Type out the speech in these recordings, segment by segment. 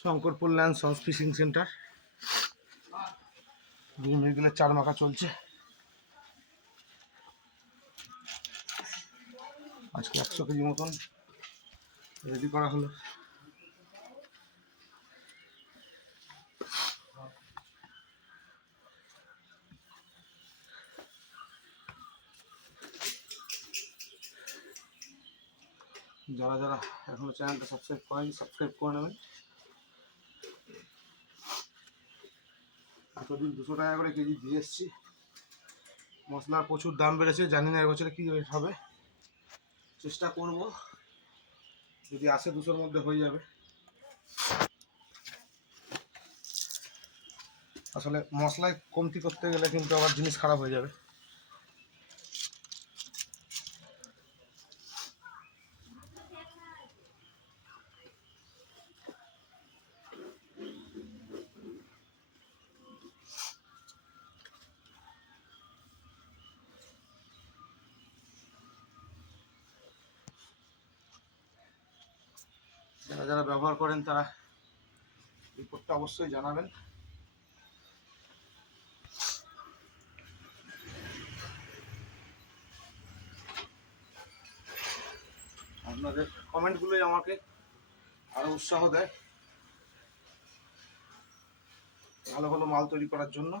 Shankarpur land sons fishing centre, দুই মিরগেলের চার মাখা চলছে। আজকে 100 কেজি মতন রেডি করা হলো। যারা যারা এখনো চ্যানেলটা সাবস্ক্রাইব করেন, সাবস্ক্রাইব করে নেবেন। এতদিন 200 টাকা করে কেজি দিয়ে এসছি। মশলার প্রচুর দাম বেড়েছে, জানি না এবছরে কী হবে। চেষ্টা করব, যদি আসে 200-র মধ্যে হয়ে যাবে। আসলে মশলায় কমতি করতে গেলে কিন্তু আবার জিনিস খারাপ হয়ে যাবে। যারা যারা ব্যবহার করেন তারা রিপোর্টটা অবশ্যই জানাবেন। আপনাদের কমেন্টগুলোই আমাকে আরও উৎসাহ দেয় ভালো ভালো মাল তৈরি করার জন্য।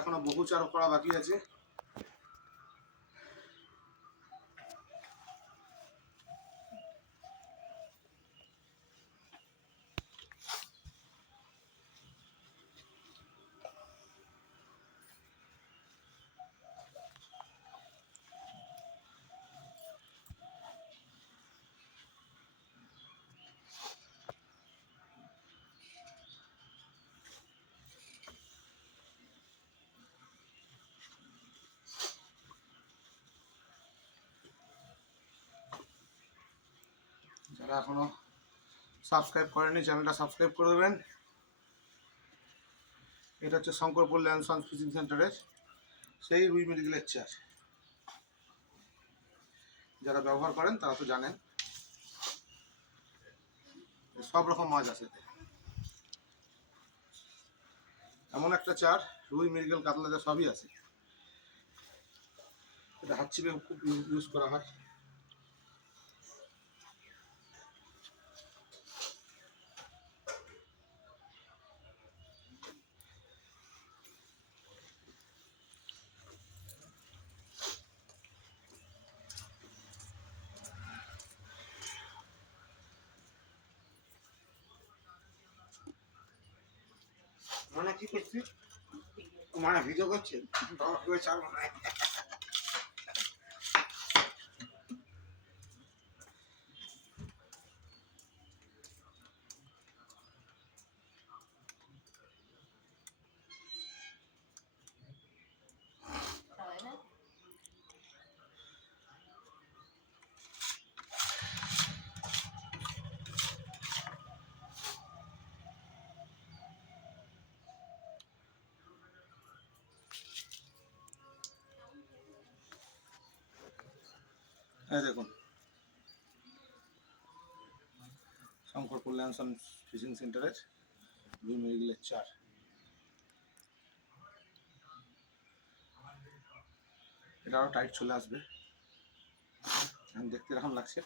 এখনো বহু চার করা বাকি আছে। যারা এখনো সাবস্ক্রাইব করেনি চ্যানেলটা সাবস্ক্রাইব করে দেবেন। এটা হচ্ছে শঙ্করপুর ল্যান্ড সন্স ফিশিং সেন্টারের সেই রুই মিরগেলের চার। যারা ব্যবহার করেন তারা তো জানেন সব রকম মাছ আছে। এমন একটা চার, রুই মৃগেল কাতলা সবই আছে। এটা হাত ছিপে খুব ইউজ করা হয়। মানে কি করছি, মানে ভিডিও করছেন, চার মানে দেখুন শঙ্করপুর ল্যান্ড সন্স ফিশিং সেন্টারের রুই মৃগেলের চার। এটা আরও টাইট চলে আসবে, দেখতে এরকম লাগছে।